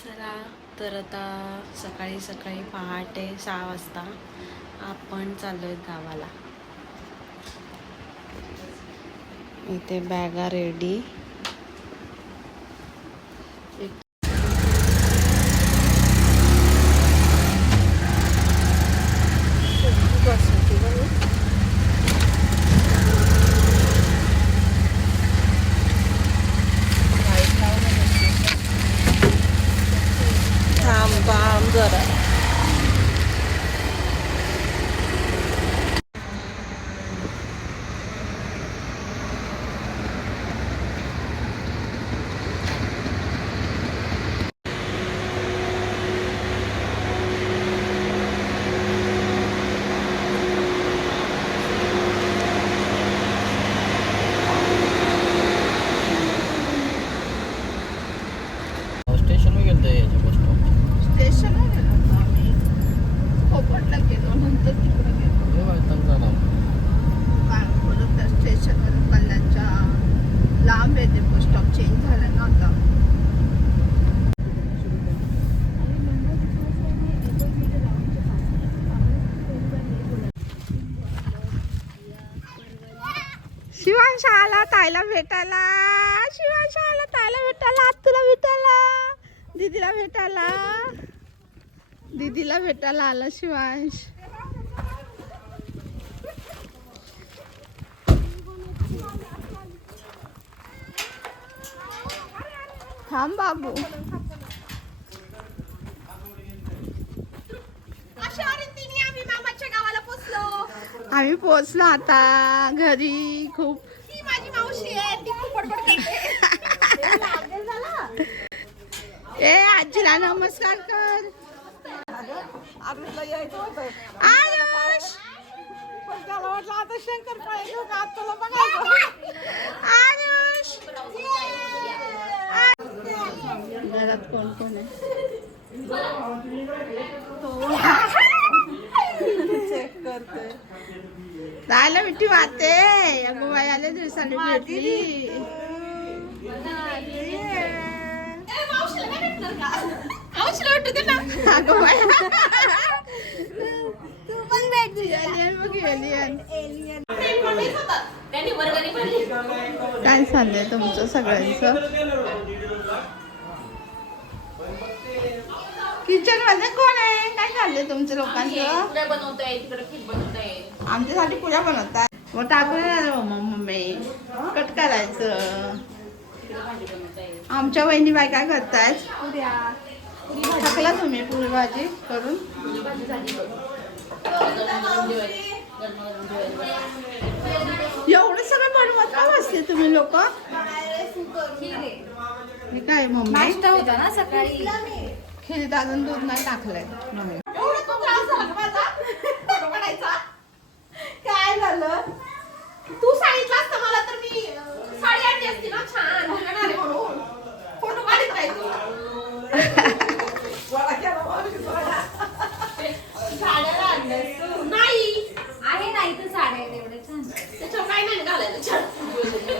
चला तर आता सकाळी सकाळी पहाटे 6 वाजता आपण चाललोय गावाला. इथे बॅगा रेडी. थांब जरा. स्टेशनवर गेलो याच्या बस स्टॉप. स्टेशनला गेलो होतो आम्ही. कोपरला गेलो, नंतर तिकडे गेलो. परत त्या स्टेशनवरून कल्याणच्या लांब येते. बस स्टॉप चेंज झाला ना आता. शिवांश आला ताईला भेटायला. शिवांश आला ताईला भेटायला. तुला भेटायला, दीदीला भेटायला. दीदीला भेटायला आला शिवांश. थांब बाबू. आम्ही पोहोचलो आता घरी. खूप माझी मावशी आहे ती खूप बडबड करते. ए आजीला नमस्कार कर. आयुष आता शंकरपाळी घेऊ का तुला बघायचं. आयुष घरात कोण कोण आहे चेक करते. राहायला मिठी वाते. अगो बाई आले दिवसांनी भेटली. अगो बाई तू पण भेटली. एलियन बघ एलियन. काय चाललंय तुमचं सगळ्यांचं. किचन मध्ये कोण आहे. काय चाललंय तुमच्या लोकांचं. आमच्यासाठी पुऱ्या बनवतात. मग टाकून मम्मी कट करायचं. आमच्या वहिनी बाई काय करतायत. टाकला तुम्ही पुरी भाजी करून. एवढं सगळं बनवत का बसते तुम्ही लोक. हे काय मम्मी नाश्ता होता ना सकाळी. खिरीत अजून दूध नाही टाकलंय. काय झालं. तू सांगितलं असतं मला तर मी साडी आणली असती ना. छान म्हणून फोटो काढत राहायचो. नाही आहे नाही तर साड्या एवढे छान. त्याच्यावर काय नाही घालायचं.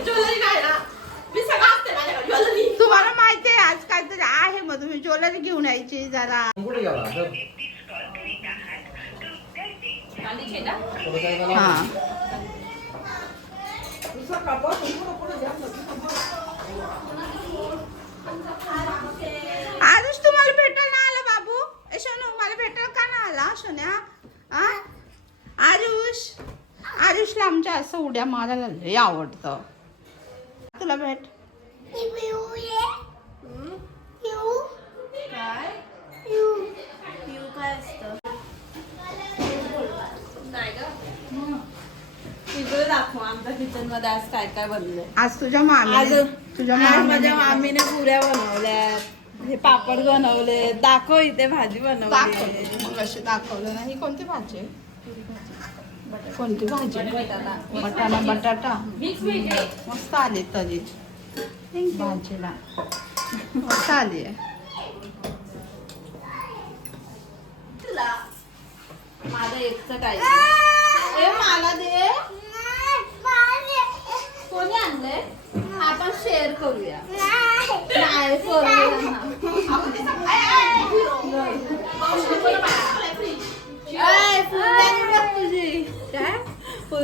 ज्वेलरी नाही ना. मी सगळं असते माझ्याकडे ज्वेलरी. तुम्हाला माहिती आहे आज काहीतरी आहे. मग तुम्ही ज्वेलरी घेऊन यायची जरा. हा आरुष तुम्हाला भेटायला आला बाबू. ए सोनू मला भेटायला का नाही आला सोन्या. आरुष आरुषला आमच्या असं उड्या मारायला लय आवडतं. तुला भेट. काय असतं. तिकडे दाखव आमच्या किचन मध्ये आज काय काय बनलंय. आज तुझ्या माझ्या मामीने पुऱ्या बनवल्या. हे पापड बनवले. दाखव इथे भाजी बनवली. मग असे दाखवलं नाही. कोणती भाजी आहे. कोणती भाजी. बटाटा बटाटा मस्त आली तरी भाजीला. मस्त आली आहे. माझं एकच काय. मला दे. कोणी आणलंय. आपण शेअर करूया. नाही करूया.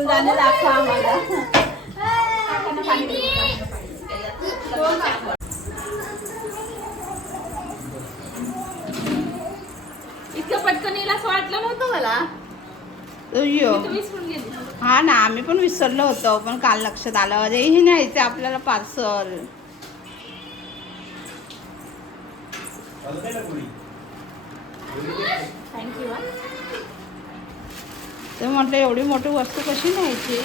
गाणं दाखवा आम्हाला. इतकं पटकन येईल असं वाटलं नव्हतं मला. विसरून गेली. हा ना, आम्ही पण विसरलो होतो, पण काल लक्षात आलं अरे हे न्यायचं आपल्याला पार्सल. थँक्यू. तर म्हटलं एवढी मोठी वस्तू कशी न्यायची.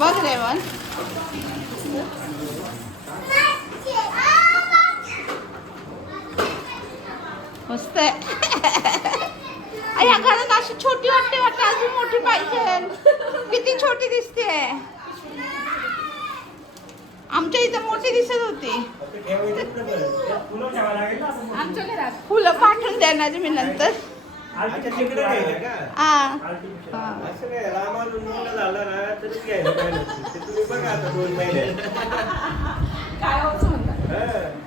बघ रेवन, मस्त आहे. या घरात अशी छोटी वाटते, वाटते अजून मोठी पाहिजे. किती छोटी दिसते. आमच्या इथं मोठी दिसत होती. आमच्या घरात फुलं पाठवून देणार मी नंतर. काय होतं म्हणतात.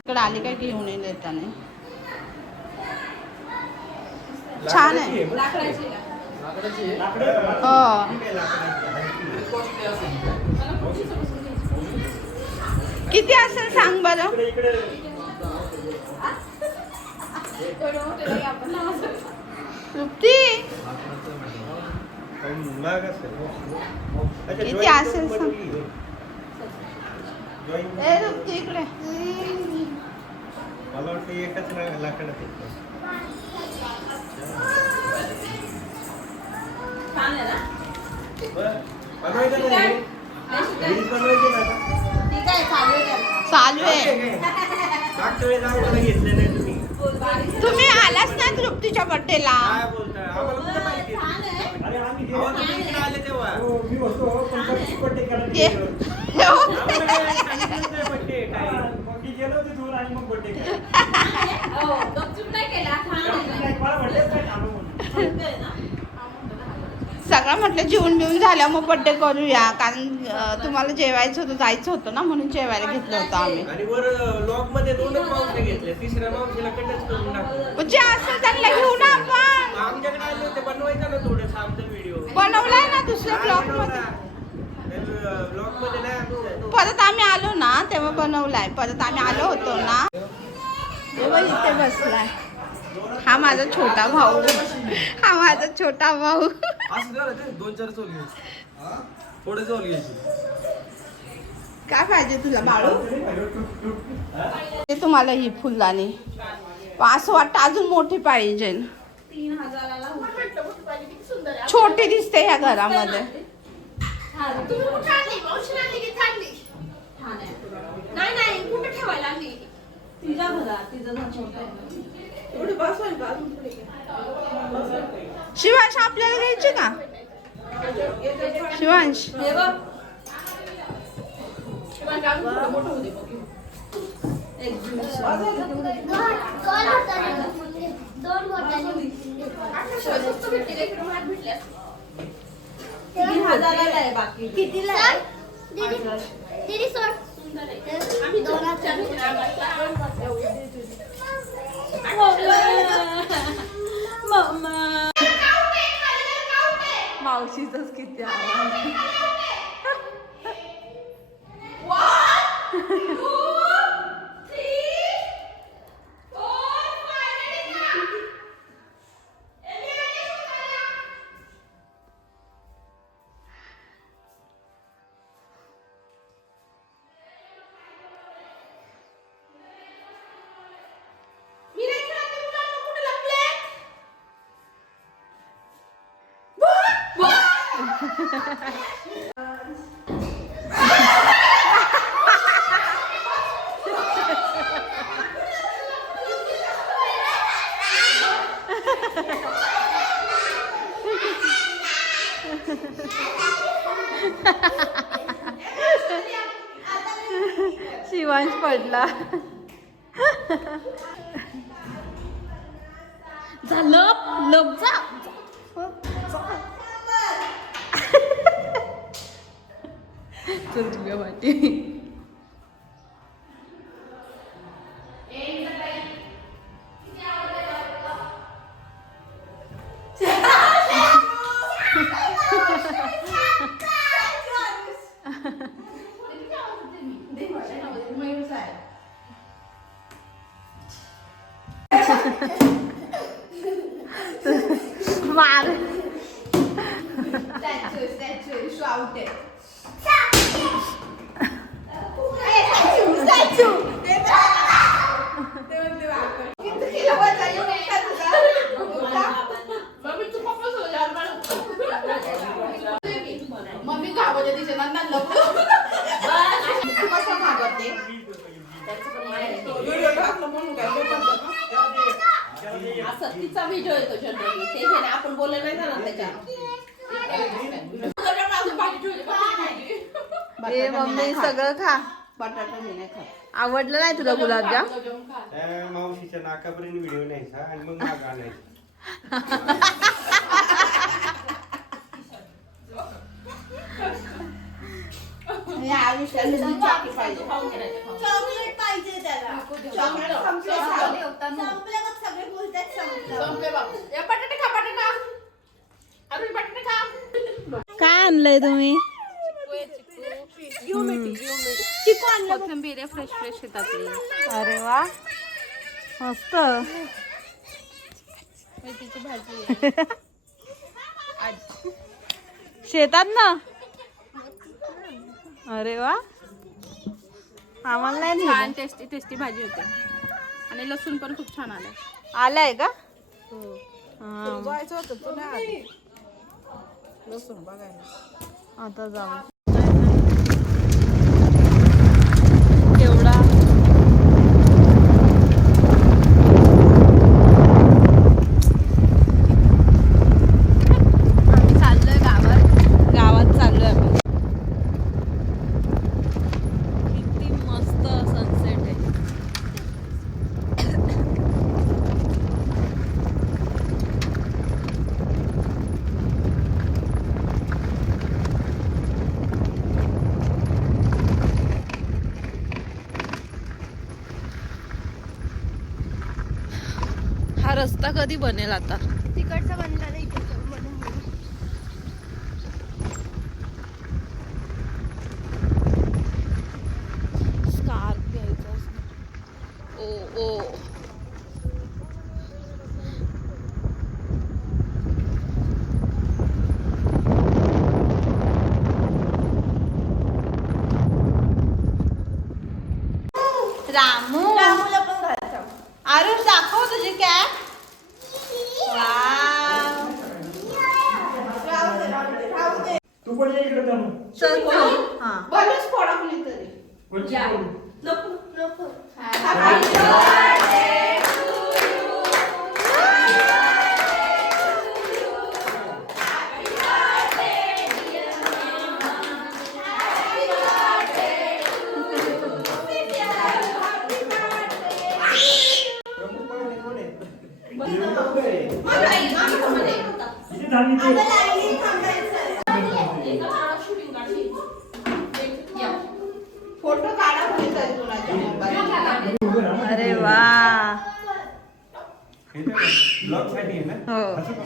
इकडे आली काय घेऊन येईल येताना. छान आहे. लाकडाची हो. किती असेल सांग बरं. तृप्ती किती असेल सांग. ए तृप्ती इकडे. मला वाटतं एकच लाकडात छान आहे ना. चालू आहे. तुम्ही आलाच नाही तृप्तीच्या बर्थडेला. सगळं म्हटलं जेवून बिवून झाल्या मग बर्थडे करूया, कारण तुम्हाला जेवायचं होतं, जायचं होतं ना, म्हणून जेवायला घेतलं होतं आम्ही. आणि वर लॉक मध्ये 2च मावशे घेतले, तिसऱ्या मावशीला कटच करून टाकलं. जे असं त्यांना घेऊ ना आपण. आमच्याकडे आले होते, बनवायचं ना थोडंसं आमचा व्हिडिओ बनवलाय ना दुसऱ्या ब्लॉग मध्ये. ब्लॉग मध्ये नाही. परत आम्ही आलो ना तेव्हा बनवलाय. परत आम्ही आलो होतो ना तेव्हा इथे बसलाय. हा माझा छोटा भाऊ. हा माझा छोटा भाऊ. असं 2-4 चोल घ्यायची, थोडे चोल घ्यायची. काय पाहिजे तुला बाळू. ते तुम्हाला ही फुलदाणी असं वाटतं अजून मोठी पाहिजे. 3000ला छोटी दिसते या घरामध्ये. नाही कुठे ठेवायला लागली. तिच्या घरात तिचं घर छोटं आहे. शिवांश आपल्याला घ्यायची का. शिवांश हे बघ. मोठं होते बघ. कितीला आहे? दीदी सोड. मावशीच किती आवाज. शिवांश पडला. झालं लप जा. चल तुझ्या वाटी. मार मम्मी गावाच्या दिशेला कसं मागवते असं तिचा व्हिडिओ येतो जनरली ते हे ना आपण बोललं नाही ना त्याच्यात ए मम्मी सगळं खा. बटाटा मी नाही खात. आवडलं नाही तुला गुलाबजाम? त्या मावशीच्या नाकापर्यंत व्हिडिओ न्यायचा आणि मग माग आणायचा. चॉकलेट पाहिजे त्याला. चॉकलेट संपलं बघ, सगळे बोलतात संपलं. बटाटे खा बटाटा अरे बटाटे खा. काय आणलंय तुम्ही? कोथिंबीर आहे फ्रेश फ्रेश येतात. अरे वा मस्त. मेथीची भाजी शेतात ना? अरे वा आम्हाला नाही छान नेलं. टेस्टी टेस्टी भाजी होते आणि लसूण पण खूप छान आलाय. आलाय का? आता जाऊ. केवढा आम्ही चाललोय गावात चाललोय आम्ही. किती मस्त सनसेट आहे. हा रस्ता कधी बनेल आता? तिकडचा बनला नाही इकडचा बनवला. स्कार्फ घ्यायचा ओ ओ रामू रामूला पण घालतो. आरुष दाखव तुझी कॅप. तू पण ये इकडे जाऊन. चल हा बलूच फोडा कुणीतरी. कोणची कोण? नको. प्रमुख पाहुणे कोण आहेत? नेमकं कुठे आहे? किती झाली ते? आता लाईनीत थांबायचं. फोटो काढा कुणीतरी कुणाच्या मोबाईल. उभं राहा. अरे वा हे तर ब्लॉगसाठी आहे ना? हो. असं का?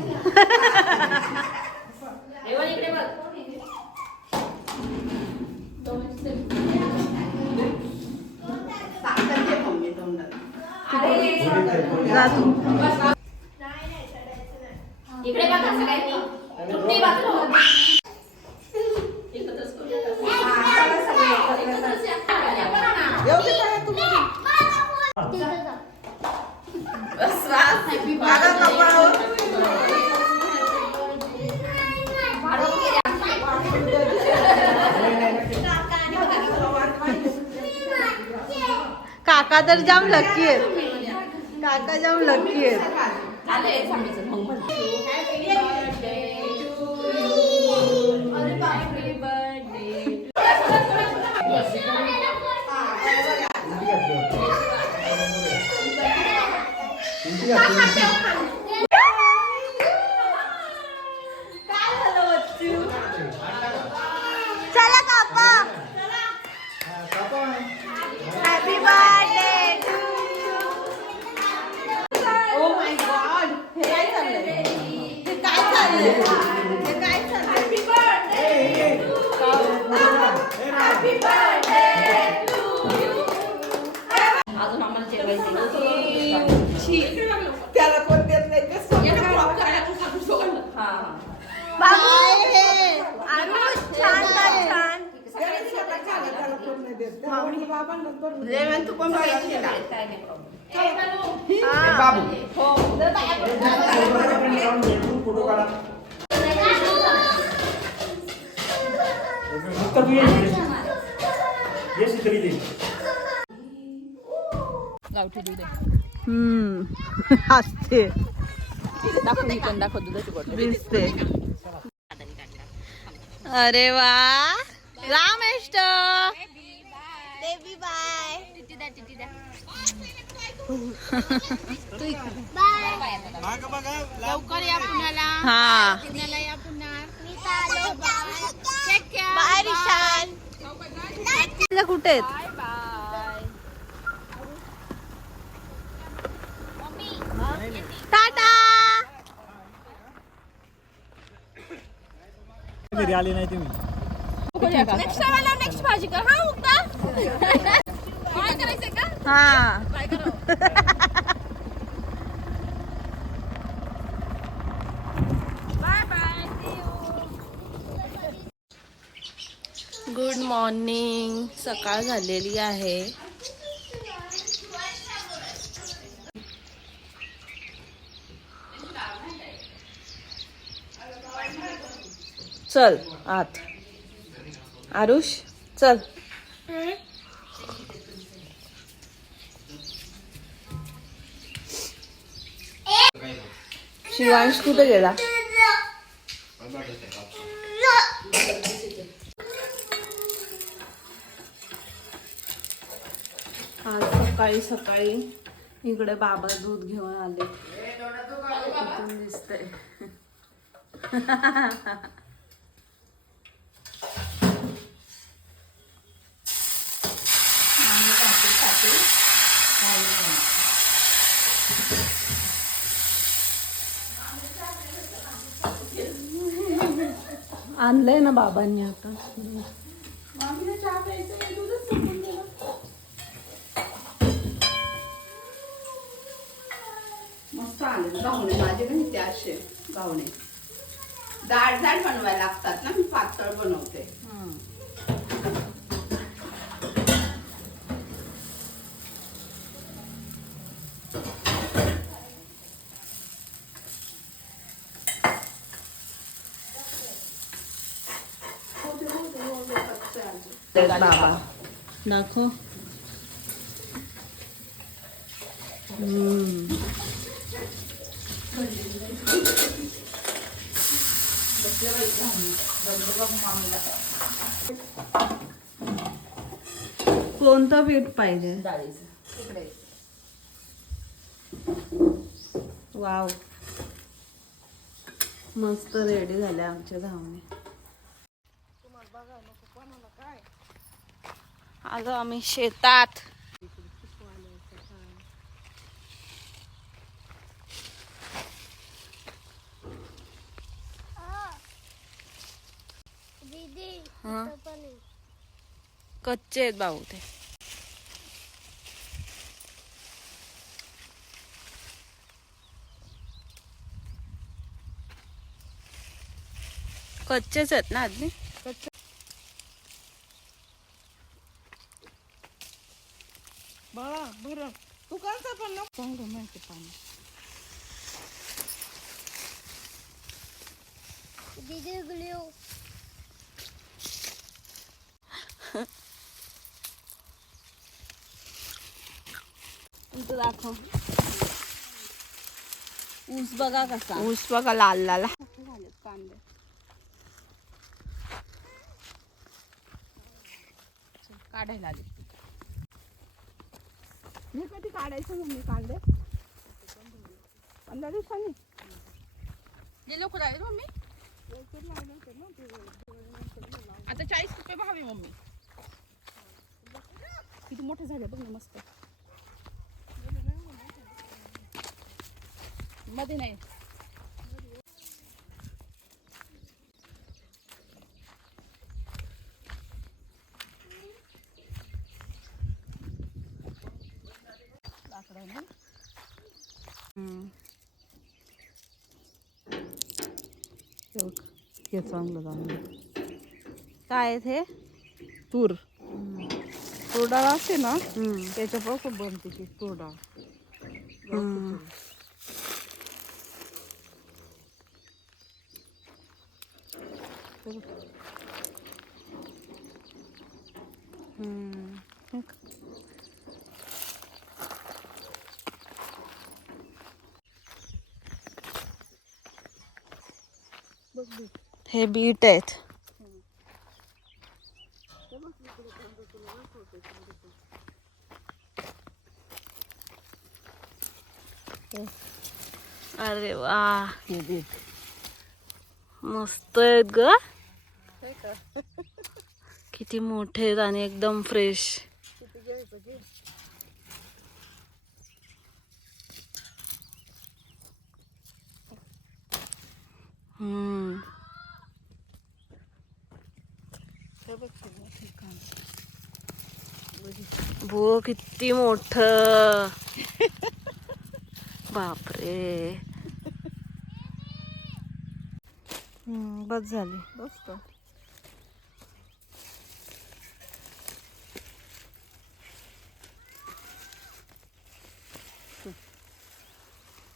इकडे बघ. साखर घे मम्मी तोंडात. कोणीच आहे, कोणीच जा आहे. तू. नाही चढायचं नाही. इकडे बघ असं काही नाही. तृप्ती बाजूला हो. एकत्रच करू. एकत्रच या. श्वास मागा कपाळावर. काका तर जाम लकी आहेत. काका जाम लकी आहेत. आले स्वामीचं मग म्हण. किती घातली? चला कापा. Happy birthday to you. Oh my God हे काय चाललंय? रेवंत तू पण बाहेर गेला. फोटो काढा. उत्तर तू ये तरी दे. गावठी दूध असते दाखव मी पण दाखव दुधाची बॉटल दिसते. अरे वा रामेष्ट बेबी बाय लवकर या पुण्याला हा पुण्याला या पुन्हा बाय विशाल. कुठे आहेत? टाटा. घरी आले नाही तुम्ही. नेक्स्ट भाजी कर हा मुक्ता काय करायचंय का हा बाय बाय गुड मॉर्निंग. सकाळ झालेली आहे. चल आत. आरुष चल. शिवांश कुठे गेला? आज सकाळी सकाळी इकडे बाबा दूध घेऊन आले. इथून दिसतंय. आणलंय ना बाबांनी आता. मस्त आले गावणे माझे पण ते असे गावणे जाड जाड बनवायला लागतात ना. मी पातळ बनवते. बाबा दाखव. कोणतं पीठ पाहिजे? वाव मस्त रेडी झाले आमचे धावणे. आलो आम्ही शेतात. हा कच्चे आहेत भाऊ ते. कच्चेच आहेत ना आधी. बाळा बरं तू करता पण ना चांगलं माहिती पाणी. दीदी ग्लू इथं दाखव. ऊस बघा कसा. ऊस बघा लाल लाल कांदे काढायला आले. मी कधी काढायचं मम्मी कांदे 15 दिवसांनी. जे लोक राहिले मम्मी आता 40 रुपये भाव आहे मम्मी. किती मोठे झाले बघ ना मस्त. मध्ये नाही लाकडं नाही. हे चांगलं चांगलं. काय आहे ते? तूर तूर डाळ असते ना हम्म. त्याच्यापासून बनते ती तूर डाळ. हम्म. हम्म. हे बीट आहेत. अरे वा हे बीट मस्त आहेत ग. किती मोठे आहेत आणि एकदम फ्रेश. हम्म. बो किती मोठ. बापरे. बस झाली. बस का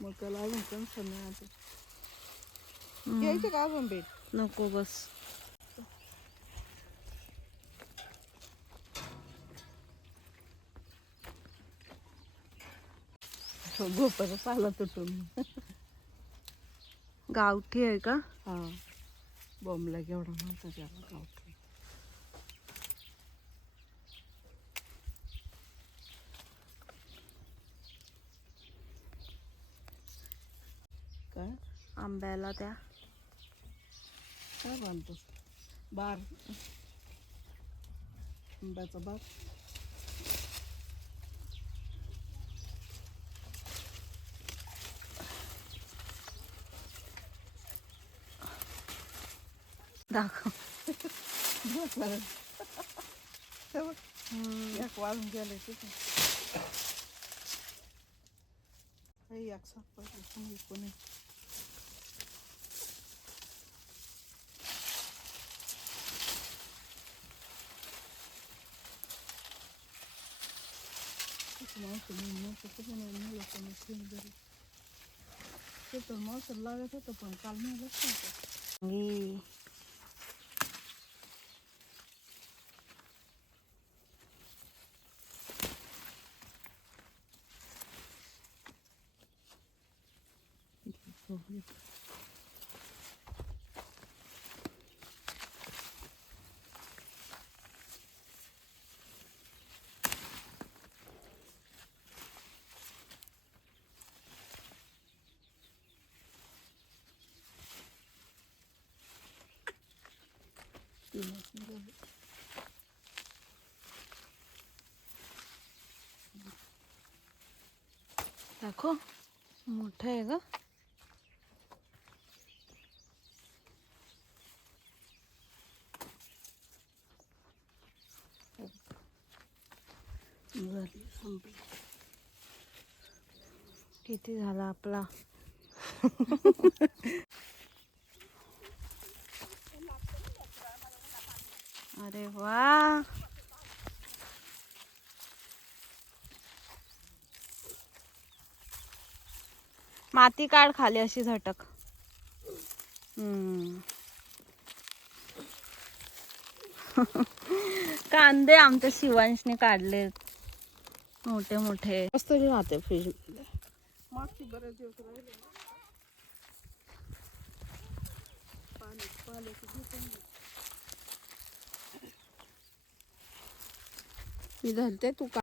मग त्याला अजून कणसं मिळाले. घ्यायचे का अजून बीट? नको बस. झोपायला पाला तुटून. गावठी आहे का? हा बॉम्बला केवढा म्हणतात त्याला गावठी. काय आंब्याला त्या काय बांधतो बार आंब्याचा बार. दाखव. एक वाजून गेले तिथे. एक सापडले कोणी. मावसर लागत होतं पण काल मिळालंच नव्हतं. दाखव मोठं आहे ग. संपली. किती झाला आपला. अरे वा. माती काढ खाली अशी झटक. कांदे आमच्या शिवांशने काढलेत मोठे मोठे. मस्त राहते फ्रीज मध्ये. मागची बरेच दिवस राहिले. मी धरते तू का.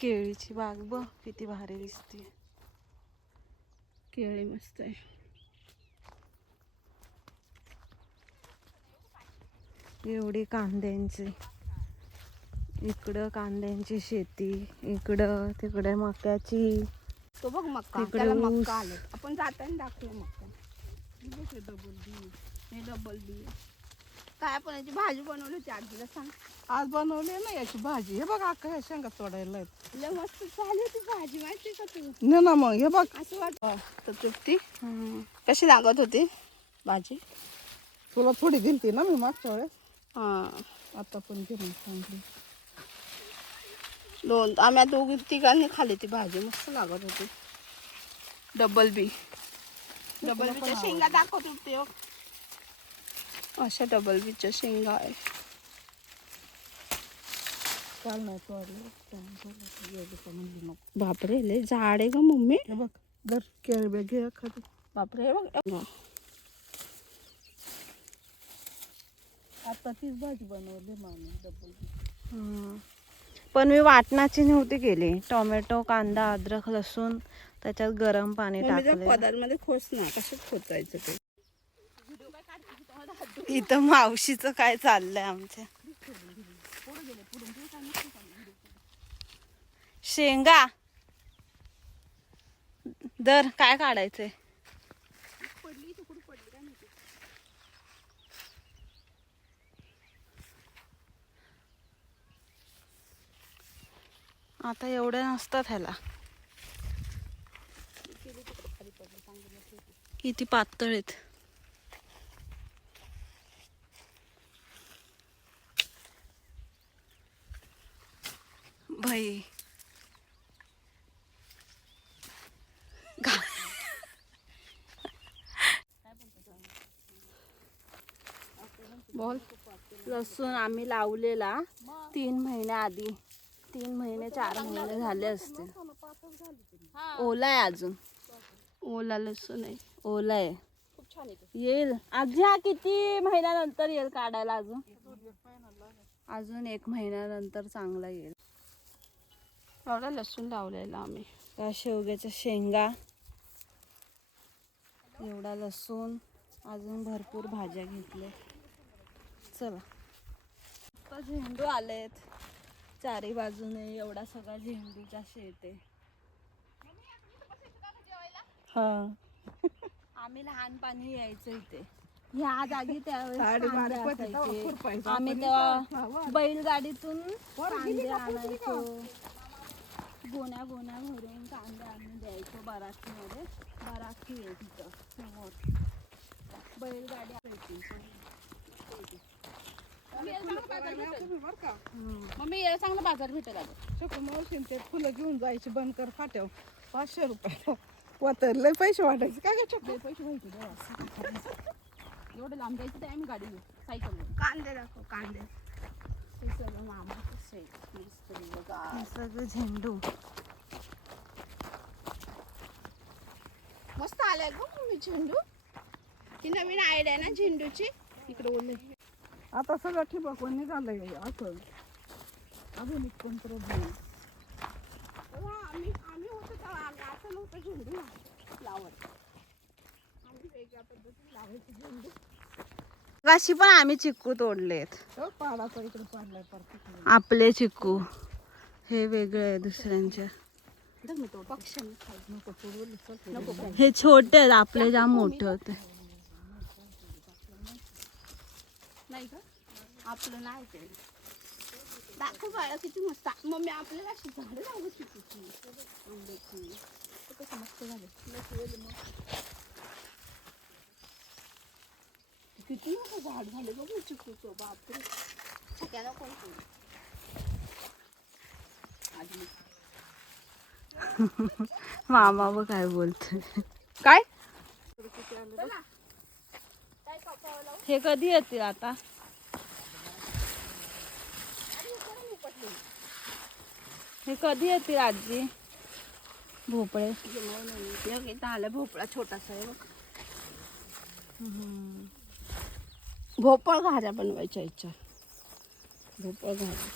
केळीची बाग बघ किती भारी दिसते. केळी मस्त आहे. एवढी कांद्यांची. इकडं कांद्यांची शेती, इकडं तिकडे मक्याची. तो बघ मक्का. तिकडे त्याला ऊस. मक्का आले. आपण जाताना दाखवू मक्का. डबल बी. काय आपण याची भाजी बनवली होती आजीला सांग. आज बनवली ना याची भाजी. हे बघ अक्का ह्या शेंगा तोडायला लय मस्त झाली होती भाजी माहिती का तू. ना मग हे बघ असं वाटत. तर तृप्ती कशी लागत होती. भाजी तुला थोडी दिलती ना मी मागच्या वेळेस, हां आता पण घेऊन सांगली. आम्ही दोघी तिघांनी खाल्ली ती भाजी, मस्त लागत होती. डबल बीच्या शेंगा दाखवत होते हो. अशा डबल बीच्या शेंगा आहे. काल नाही म्हणली नको. बापरे लय झाड आहे ग मम्मी. हे बघ दर केळबे घे एखादी. बापरे हे बघ. आता तीच भाजी बनवली मामी डबल. पण मी वाटणाची नव्हती केली. टोमॅटो, कांदा, अद्रक, लसूण त्याच्यात गरम पाणी टाकले. पदार्थामध्ये खोस ना कशात खोचायचं ते. इथं मावशीचं काय चाललंय आमच्या. शेंगा दर काय काढायचंय. आता एवढे नसतात ह्याला. किती पातळ आहेत. भाई बोल. लसूण आम्ही लावलेला 3 महिन्याआधी. 3 महिने 4 महिने झाले असतील. ओला आहे अजून. ओला लसूण आहे. ओला आहे. येईल आजी. हा किती महिन्यानंतर येईल काढायला. अजून 1 महिन्यानंतर चांगला येईल. एवढा लसूण लावलेला आम्ही. त्या शेवग्याच्या शेंगा, एवढा लसूण, अजून भरपूर भाज्या घेतल्या. चला आता झेंडू आलेत चारी बाजूने. एवढा सगळा झेंडूचा शेत आहे. हा आम्ही लहानपणी यायचो इथे. ह्या जागी त्यावेळेस कांदे असायचे. आम्ही तेव्हा बैलगाडीतून कांदे आणायचो. गोण्या भरून कांदे आणून द्यायचो बराकीमध्ये. बराकी आहे तिथं समोर. बैलगाडी असायची. मम्मी याला चांगला बाजार भेटेल. ते फुलं घेऊन जायची बंद कर फाट्यावर. 500 रुपये वातर लय पैसे वाटायचे काय काय चक्कर. पैसे माहिती एवढं लांब जायचं ते आम्ही गाडी सायकल. कांदे दाखव कांदे. हे सगळं मामाचं हे सगळं झेंडू. मस्त आलाय ग मम्मी झेंडू. ती नवीन आयडिया ना झेंडूची. इकडे ओले. आता सगळं ठिबकून निघालंय असं आधुनिक तंत्रज्ञान. आम्ही होतो तेव्हा आम्ही असं नव्हतं झेंडू लावत. आम्ही वेगळ्या पद्धतीने लावायची झेंडू. अशी पण आम्ही चिक्कू तोडलेत. पाडाचा इकडे पाडलाय परत. आपले चिक्कू हे वेगळे आहे दुसऱ्यांच्या. हे छोटे आहेत. आपले जाम मोठे होते. नाही का आपलं नाही ते. दाखव बाळा किती मस्त. मम्मी आपल्याला अशी झाडं लावत होती आंब्याची. कसं मस्त झालं. किती मोठं झाड झाले बघ चिकूचं. बापरे सगळ्यांना कोण मामा बघ काय बोलतोय. काय हे कधी येतील आता. हे कधी येतील आजी. भोपळे इथं आलं. भोपळा छोटासा आहे बघ. भोपळ घाऱ्या बनवायच्या इच्छा. भोपळ घाऱ्या.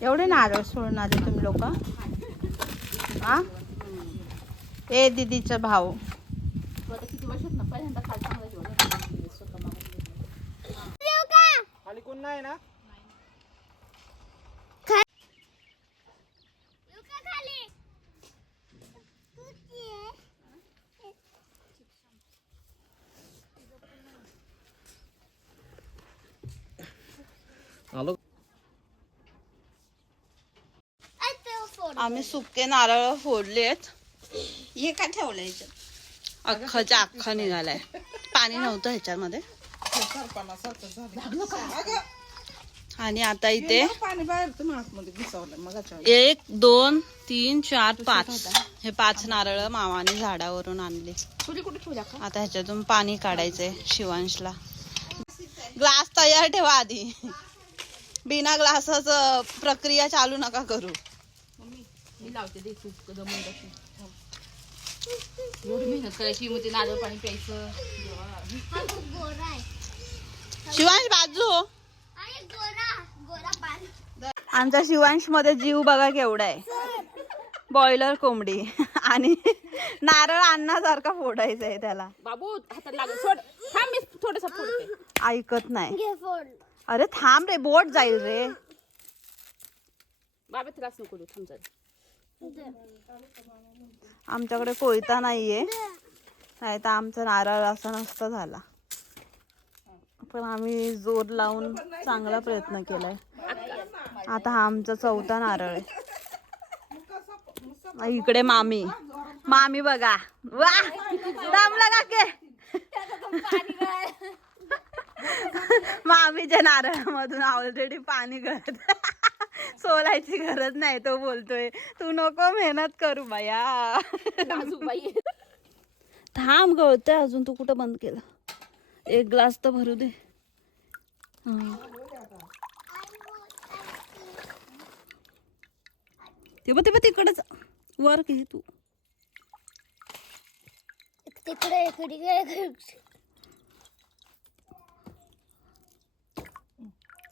एवढे नारळ सोडणारे तुम्ही लोक. हा ए दीदीचा भाऊ. किती वर्षात ना पहिल्यांदा खाल चांगला खाली कोण नाही ना. आम्ही सुके नारळ फोडलेत. हे काय ठेवलं याच्यात? अख्खाच्या अख्खा निघालाय. पाणी नव्हतं ह्याच्यामध्ये. आणि आता इथे पाणी बाहेर तुम्ही आतमध्ये घुसवलं मगाच्या 1 2 3 4 5 हे 5 नारळ मामाने झाडावरून आणले. आता ह्याच्यातून पाणी काढायचंय शिवांशला. ग्लास तयार ठेवा आधी. बिना ग्लासाच प्रक्रिया चालू नका करू. मी लावते दे तूप दमून कशी एवढी मेहनत करायची मग ते नारळ पाणी प्यायचं. शिवांश बाजू हो. आमचा शिवांश मध्ये जीव बघा केवढा आहे. बॉयलर कोंबडी आणि नारळ अन्नासारखा फोडायचा आहे त्याला. बाबू हातात लागल सोड. थांब मी थोडंसं फोडते. ऐकत नाही. अरे थांब रे बोट जाईल रे. बाबा त्रास नको देऊ थांब जरा. आमच्याकडे कोयता नाहीये नाही तर आमचा नारळ असा नसता झाला. पण आम्ही जोर लावून चांगला प्रयत्न केलाय. आता हा आमचा 4था नारळ आहे. इकडे मामी मामी बघा वा दमला काके. मामीच्या नारळामधून ऑलरेडी पाणी गळत. सोलायची गरज नाही. तो बोलतोय तू नको मेहनत करू बाया. थांब गळतंय अजून. तू कुठं बंद केलं. 1 ग्लास तर भरू दे. ते बघ तिकडच वर घे तू.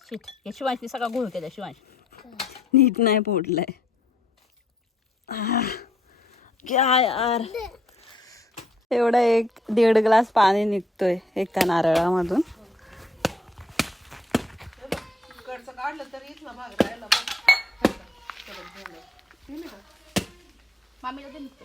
शिट शिवांशी सगळा गोळ केला. शिवांश नीट नाही फोडलाय. क्या यार. एवढा 1-1.5 ग्लास पाणी निघतोय एका नारळामधून. इकडचं काढलं तरी इथला भाग राहिला. मामीला दे नुसतं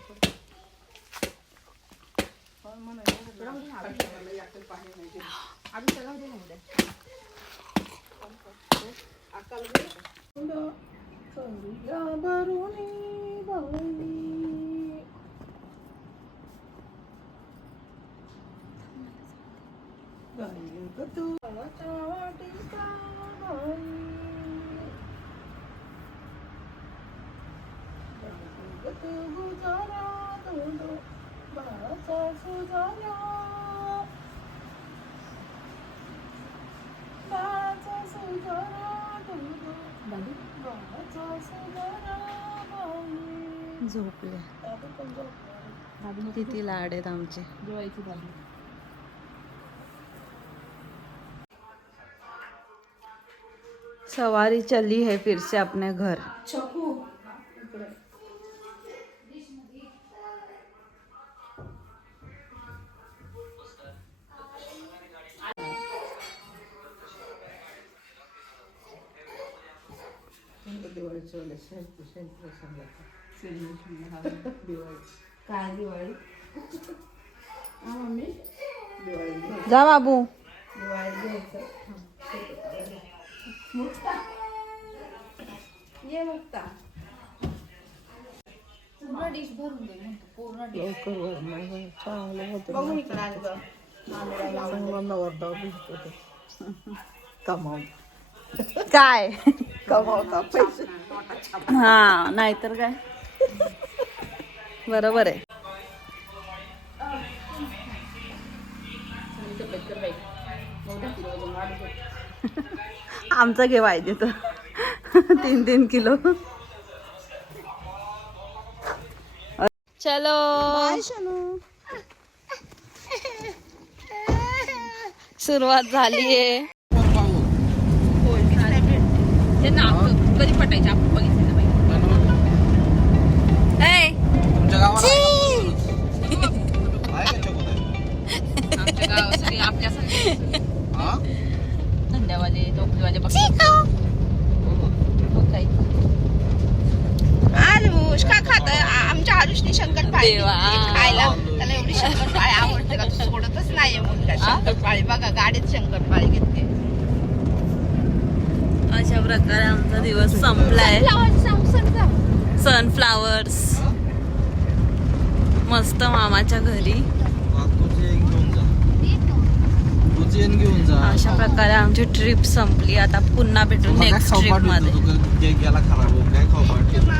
झोपले. किती लाड आहेत आमचे. जेवायची भाजी. सवारी चली है फिर से अपने घर. काय दिवाळी जा बाबू. ये मुक्ता. पूर्ण डिश भरून दे म्हणतो. पूर्ण डिश बघू इकडे आले बघ. काय कमावता पैसे. हा नाहीतर काय. बरोबर आहे. आमचं घे पाहिजे तर 3-3 किलो. चलो सुरुवात झालीये. ते ना कधी पटायचे आपण बघितलं तुमच्या गावाला आमच्या गावासाठी आपल्यासाठी हा? धंद्यावाले नोकरीवाले बघ. आरुष का खात? आमच्या आरुषने शंकरपाळी देवा. खायला. त्याला एवढी शंकरपाळी आवडते का? तू सोडतच नाहीये मुलगा शंकरपाळी. बघा गाडीत शंकरपाळी घेते. अशा प्रकारे आमचा दिवस संपलाय. सनफ्लावर्स मस्त मामाच्या घरी. घेऊन जा. अशा प्रकारे आमची ट्रिप संपली. आता पुन्हा भेटू नेक्स्ट ट्रिप मध्ये. गेला खराब काय खाऊ वाटलं.